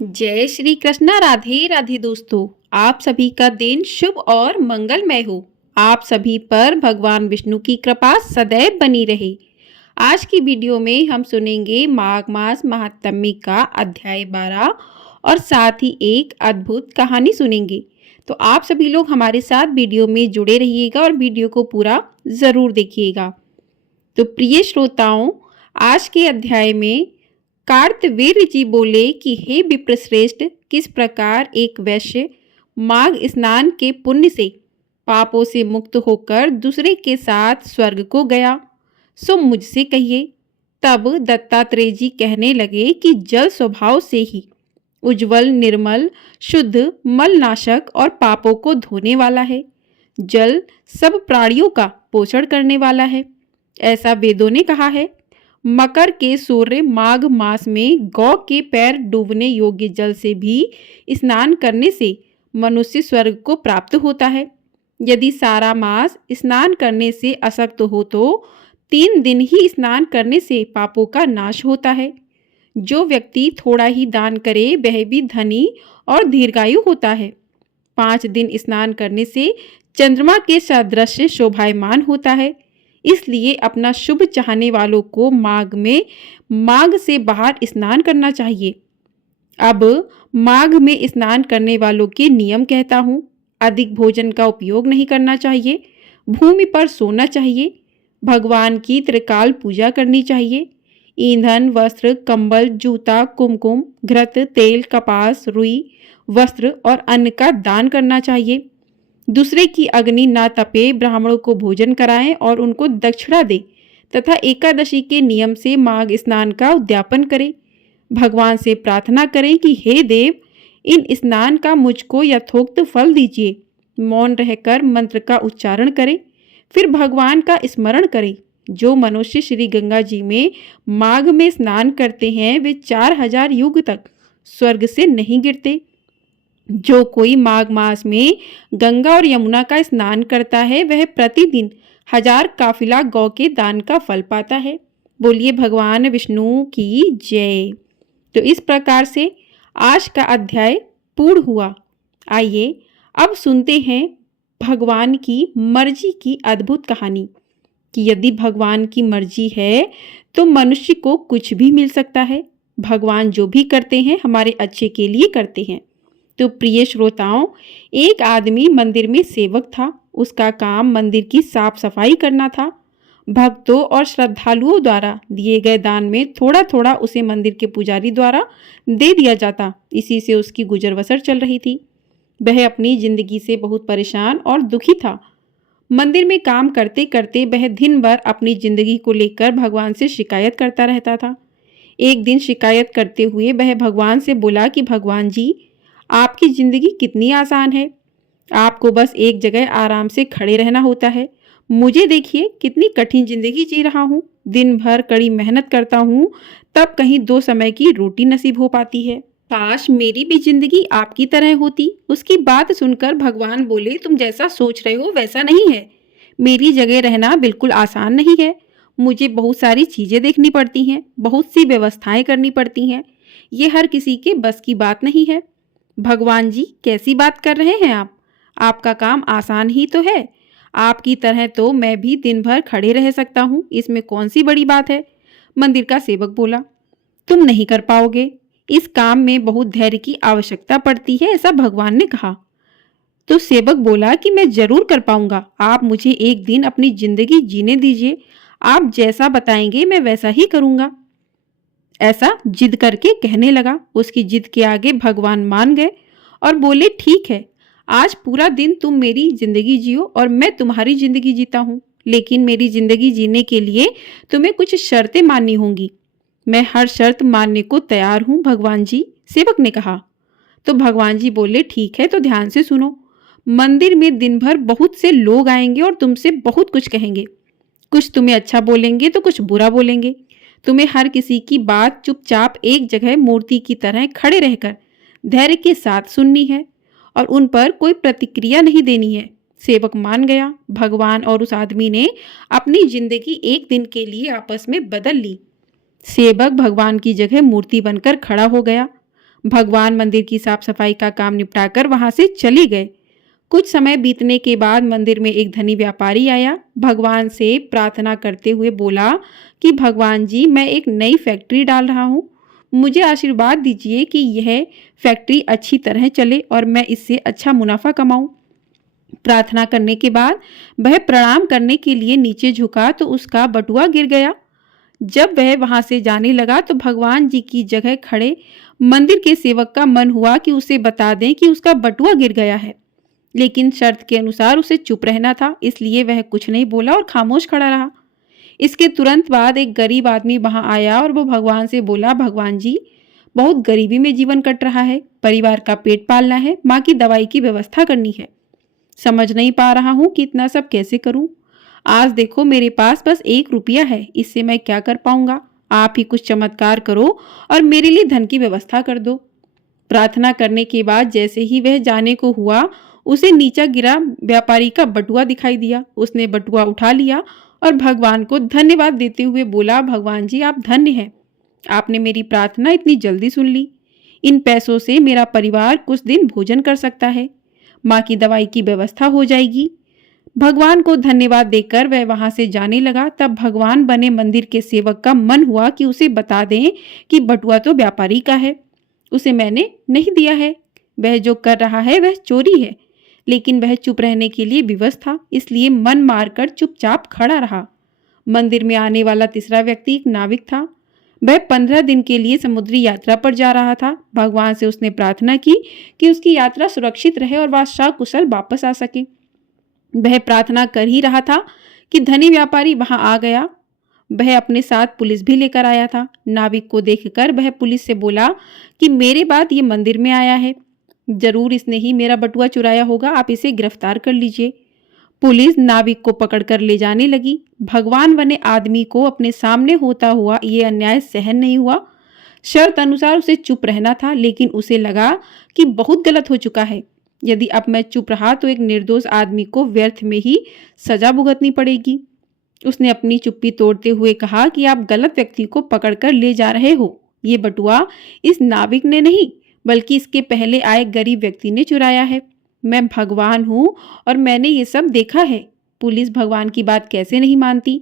जय श्री कृष्णा। राधे राधे दोस्तों, आप सभी का दिन शुभ और मंगलमय हो। आप सभी पर भगवान विष्णु की कृपा सदैव बनी रहे। आज की वीडियो में हम सुनेंगे माघ मास महात्म्य का अध्याय 12 और साथ ही एक अद्भुत कहानी सुनेंगे। तो आप सभी लोग हमारे साथ वीडियो में जुड़े रहिएगा और वीडियो को पूरा ज़रूर देखिएगा। तो प्रिय श्रोताओं, आज के अध्याय में कार्तवीर्य जी बोले कि हे विप्रश्रेष्ठ, किस प्रकार एक वैश्य माघ स्नान के पुण्य से पापों से मुक्त होकर दूसरे के साथ स्वर्ग को गया, सो मुझसे कहिए। तब दत्तात्रेय जी कहने लगे कि जल स्वभाव से ही उज्जवल, निर्मल, शुद्ध, मलनाशक और पापों को धोने वाला है। जल सब प्राणियों का पोषण करने वाला है, ऐसा वेदों ने कहा है। मकर के सूर्य माघ मास में गौ के पैर डूबने योग्य जल से भी स्नान करने से मनुष्य स्वर्ग को प्राप्त होता है। यदि सारा मास स्नान करने से अशक्त हो तो 3 दिन ही स्नान करने से पापों का नाश होता है। जो व्यक्ति थोड़ा ही दान करे वह भी धनी और दीर्घायु होता है। 5 दिन स्नान करने से चंद्रमा के सदृश शोभायमान होता है। इसलिए अपना शुभ चाहने वालों को माघ से बाहर स्नान करना चाहिए। अब माघ में स्नान करने वालों के नियम कहता हूँ। अधिक भोजन का उपयोग नहीं करना चाहिए। भूमि पर सोना चाहिए। भगवान की त्रिकाल पूजा करनी चाहिए। ईंधन, वस्त्र, कंबल, जूता, कुमकुम, घृत, तेल, कपास, रुई, वस्त्र और अन्न का दान करना चाहिए। दूसरे की अग्नि ना तपे, ब्राह्मणों को भोजन कराएं और उनको दक्षिणा दे तथा एकादशी के नियम से माघ स्नान का उद्यापन करें। भगवान से प्रार्थना करें कि हे देव, इन स्नान का मुझको यथोक्त फल दीजिए। मौन रहकर मंत्र का उच्चारण करें, फिर भगवान का स्मरण करें। जो मनुष्य श्री गंगा जी में माघ में स्नान करते हैं वे 4000 युग तक स्वर्ग से नहीं गिरते। जो कोई माघ मास में गंगा और यमुना का स्नान करता है वह प्रतिदिन 1000 काफिला गौ के दान का फल पाता है। बोलिए भगवान विष्णु की जय। तो इस प्रकार से आज का अध्याय पूर्ण हुआ। आइए अब सुनते हैं भगवान की मर्जी की अद्भुत कहानी कि यदि भगवान की मर्जी है तो मनुष्य को कुछ भी मिल सकता है। भगवान जो भी करते हैं हमारे अच्छे के लिए करते हैं। तो प्रिय श्रोताओं, एक आदमी मंदिर में सेवक था। उसका काम मंदिर की साफ सफाई करना था। भक्तों और श्रद्धालुओं द्वारा दिए गए दान में थोड़ा थोड़ा उसे मंदिर के पुजारी द्वारा दे दिया जाता। इसी से उसकी गुजर बसर चल रही थी। वह अपनी जिंदगी से बहुत परेशान और दुखी था। मंदिर में काम करते करते वह दिन भर अपनी जिंदगी को लेकर भगवान से शिकायत करता रहता था। एक दिन शिकायत करते हुए वह भगवान से बोला कि भगवान जी, आपकी ज़िंदगी कितनी आसान है। आपको बस एक जगह आराम से खड़े रहना होता है। मुझे देखिए कितनी कठिन ज़िंदगी जी रहा हूँ। दिन भर कड़ी मेहनत करता हूँ, तब कहीं 2 समय की रोटी नसीब हो पाती है। काश मेरी भी ज़िंदगी आपकी तरह होती। उसकी बात सुनकर भगवान बोले, तुम जैसा सोच रहे हो वैसा नहीं है। मेरी जगह रहना बिल्कुल आसान नहीं है। मुझे बहुत सारी चीज़ें देखनी पड़ती हैं, बहुत सी व्यवस्थाएं करनी पड़ती हैं। ये हर किसी के बस की बात नहीं है। भगवान जी, कैसी बात कर रहे हैं आप? आपका काम आसान ही तो है। आपकी तरह तो मैं भी दिन भर खड़े रह सकता हूँ, इसमें कौन सी बड़ी बात है। मंदिर का सेवक बोला, तुम नहीं कर पाओगे। इस काम में बहुत धैर्य की आवश्यकता पड़ती है, ऐसा भगवान ने कहा। तो सेवक बोला कि मैं जरूर कर पाऊंगा। आप मुझे एक दिन अपनी जिंदगी जीने दीजिए। आप जैसा बताएंगे मैं वैसा ही करूंगा। ऐसा जिद करके कहने लगा। उसकी जिद के आगे भगवान मान गए और बोले, ठीक है, आज पूरा दिन तुम मेरी जिंदगी जियो और मैं तुम्हारी जिंदगी जीता हूँ। लेकिन मेरी जिंदगी जीने के लिए तुम्हें कुछ शर्तें माननी होंगी। मैं हर शर्त मानने को तैयार हूँ भगवान जी, सेवक ने कहा। तो भगवान जी बोले, ठीक है, तो ध्यान से सुनो। मंदिर में दिन भर बहुत से लोग आएंगे और तुमसे बहुत कुछ कहेंगे। कुछ तुम्हें अच्छा बोलेंगे तो कुछ बुरा बोलेंगे। तुम्हें हर किसी की बात चुपचाप एक जगह मूर्ति की तरह खड़े रहकर धैर्य के साथ सुननी है और उन पर कोई प्रतिक्रिया नहीं देनी है। सेवक मान गया। भगवान और उस आदमी ने अपनी जिंदगी एक दिन के लिए आपस में बदल ली। सेवक भगवान की जगह मूर्ति बनकर खड़ा हो गया। भगवान मंदिर की साफ सफाई का काम निपटाकर वहां से चले गए। कुछ समय बीतने के बाद मंदिर में एक धनी व्यापारी आया। भगवान से प्रार्थना करते हुए बोला कि भगवान जी, मैं एक नई फैक्ट्री डाल रहा हूँ, मुझे आशीर्वाद दीजिए कि यह फैक्ट्री अच्छी तरह चले और मैं इससे अच्छा मुनाफा कमाऊं। प्रार्थना करने के बाद वह प्रणाम करने के लिए नीचे झुका तो उसका बटुआ गिर गया। जब वह वहां से जाने लगा तो भगवान जी की जगह खड़े मंदिर के सेवक का मन हुआ कि उसे बता दें कि उसका बटुआ गिर गया है, लेकिन शर्त के अनुसार उसे चुप रहना था, इसलिए वह कुछ नहीं बोला और खामोश खड़ा रहा। इसके तुरंत बाद एक गरीब आदमी वहां आया और वो भगवान से बोला, भगवान जी, बहुत गरीबी में जीवन कट रहा है, परिवार का पेट पालना है, माँ की दवाई की व्यवस्था करनी है, समझ नहीं पा रहा हूँ कि इतना सब कैसे करूँ। आज देखो मेरे पास बस 1 रुपया है, इससे मैं क्या कर पाऊंगा। आप ही कुछ चमत्कार करो और मेरे लिए धन की व्यवस्था कर दो। प्रार्थना करने के बाद जैसे ही वह जाने को हुआ, उसे नीचा गिरा व्यापारी का बटुआ दिखाई दिया। उसने बटुआ उठा लिया और भगवान को धन्यवाद देते हुए बोला, भगवान जी, आप धन्य हैं, आपने मेरी प्रार्थना इतनी जल्दी सुन ली। इन पैसों से मेरा परिवार कुछ दिन भोजन कर सकता है, माँ की दवाई की व्यवस्था हो जाएगी। भगवान को धन्यवाद देकर वह वहां से जाने लगा। तब भगवान बने मंदिर के सेवक का मन हुआ कि उसे बता दें कि बटुआ तो व्यापारी का है, उसे मैंने नहीं दिया है, वह जो कर रहा है वह चोरी है। लेकिन वह चुप रहने के लिए विवश था, इसलिए मन मारकर चुपचाप खड़ा रहा। मंदिर में आने वाला तीसरा व्यक्ति एक नाविक था। वह 15 दिन के लिए समुद्री यात्रा पर जा रहा था। भगवान से उसने प्रार्थना की कि उसकी यात्रा सुरक्षित रहे और वह सकुशल वापस आ सके। वह प्रार्थना कर ही रहा था कि धनी व्यापारी वहां आ गया। वह अपने साथ पुलिस भी लेकर आया था। नाविक को देखकर वह पुलिस से बोला कि मेरे बाद ये मंदिर में आया है, जरूर इसने ही मेरा बटुआ चुराया होगा, आप इसे गिरफ्तार कर लीजिए। पुलिस नाविक को पकड़कर ले जाने लगी। भगवान बने आदमी को अपने सामने होता हुआ ये अन्याय सहन नहीं हुआ। शर्त अनुसार उसे चुप रहना था, लेकिन उसे लगा कि बहुत गलत हो चुका है। यदि अब मैं चुप रहा तो एक निर्दोष आदमी को व्यर्थ में ही सजा भुगतनी पड़ेगी। उसने अपनी चुप्पी तोड़ते हुए कहा कि आप गलत व्यक्ति को पकड़कर ले जा रहे हो। ये बटुआ इस नाविक ने नहीं, बल्कि इसके पहले आए गरीब व्यक्ति ने चुराया है। मैं भगवान हूँ और मैंने ये सब देखा है। पुलिस भगवान की बात कैसे नहीं मानती।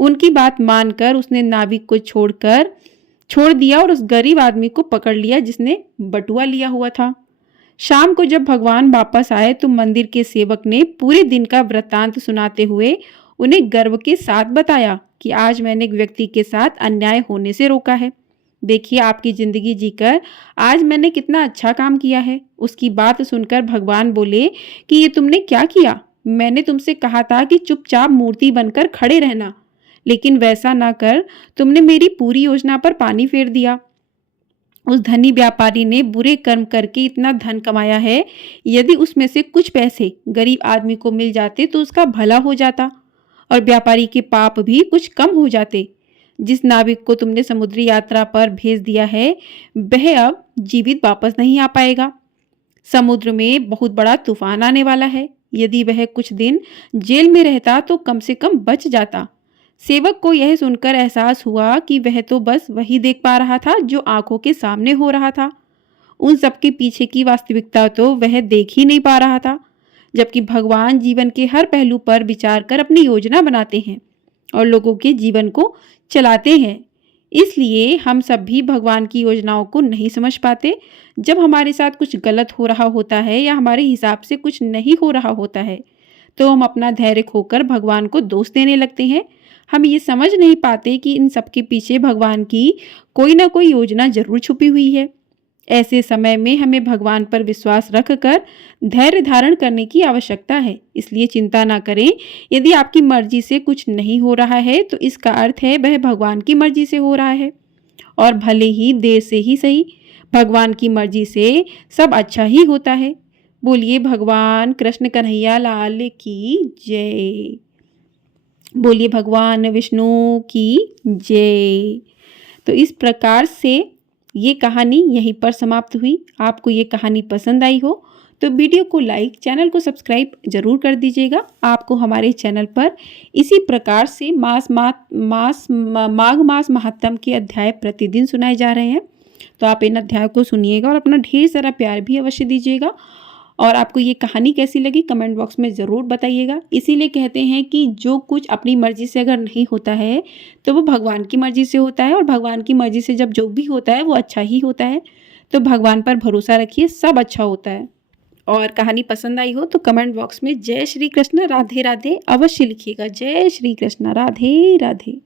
उनकी बात मानकर उसने नाविक को छोड़ दिया और उस गरीब आदमी को पकड़ लिया जिसने बटुआ लिया हुआ था। शाम को जब भगवान वापस आए तो मंदिर के सेवक ने पूरे दिन का वृत्तांत सुनाते हुए उन्हें गर्व के साथ बताया कि आज मैंने एक व्यक्ति के साथ अन्याय होने से रोका है। देखिए, आपकी जिंदगी जीकर आज मैंने कितना अच्छा काम किया है। उसकी बात सुनकर भगवान बोले कि ये तुमने क्या किया। मैंने तुमसे कहा था कि चुपचाप मूर्ति बनकर खड़े रहना, लेकिन वैसा ना कर तुमने मेरी पूरी योजना पर पानी फेर दिया। उस धनी व्यापारी ने बुरे कर्म करके इतना धन कमाया है, यदि उसमें से कुछ पैसे गरीब आदमी को मिल जाते तो उसका भला हो जाता और व्यापारी के पाप भी कुछ कम हो जाते। जिस नाविक को तुमने समुद्री यात्रा पर भेज दिया है, वह अब जीवित वापस नहीं आ पाएगा। समुद्र में बहुत बड़ा तूफान आने वाला है। यदि वह कुछ दिन जेल में रहता तो कम से कम बच जाता। सेवक को यह सुनकर एहसास हुआ कि वह तो बस वही देख पा रहा था जो आंखों के सामने हो रहा था। उन सबके पीछे की वास्तविकता तो वह देख ही नहीं पा रहा था। जबकि भगवान जीवन के हर पहलू पर विचार कर अपनी योजना बनाते हैं और लोगों के जीवन को चलाते हैं। इसलिए हम सब भी भगवान की योजनाओं को नहीं समझ पाते। जब हमारे साथ कुछ गलत हो रहा होता है या हमारे हिसाब से कुछ नहीं हो रहा होता है, तो हम अपना धैर्य खोकर भगवान को दोष देने लगते हैं। हम ये समझ नहीं पाते कि इन सबके पीछे भगवान की कोई ना कोई योजना जरूर छुपी हुई है। ऐसे समय में हमें भगवान पर विश्वास रखकर धैर्य धारण करने की आवश्यकता है। इसलिए चिंता ना करें। यदि आपकी मर्जी से कुछ नहीं हो रहा है तो इसका अर्थ है वह भगवान की मर्जी से हो रहा है, और भले ही देर से ही सही, भगवान की मर्जी से सब अच्छा ही होता है। बोलिए भगवान कृष्ण कन्हैया लाल की जय। बोलिए भगवान विष्णु की जय। तो इस प्रकार से ये कहानी यहीं पर समाप्त हुई। आपको ये कहानी पसंद आई हो तो वीडियो को लाइक, चैनल को सब्सक्राइब जरूर कर दीजिएगा। आपको हमारे चैनल पर इसी प्रकार से माघ मास महात्म के अध्याय प्रतिदिन सुनाए जा रहे हैं। तो आप इन अध्याय को सुनिएगा और अपना ढेर सारा प्यार भी अवश्य दीजिएगा। और आपको ये कहानी कैसी लगी कमेंट बॉक्स में ज़रूर बताइएगा। इसीलिए कहते हैं कि जो कुछ अपनी मर्ज़ी से अगर नहीं होता है तो वो भगवान की मर्ज़ी से होता है, और भगवान की मर्ज़ी से जब जो भी होता है वो अच्छा ही होता है। तो भगवान पर भरोसा रखिए, सब अच्छा होता है। और कहानी पसंद आई हो तो कमेंट बॉक्स में जय श्री कृष्ण राधे राधे अवश्य लिखिएगा। जय श्री कृष्ण राधे राधे।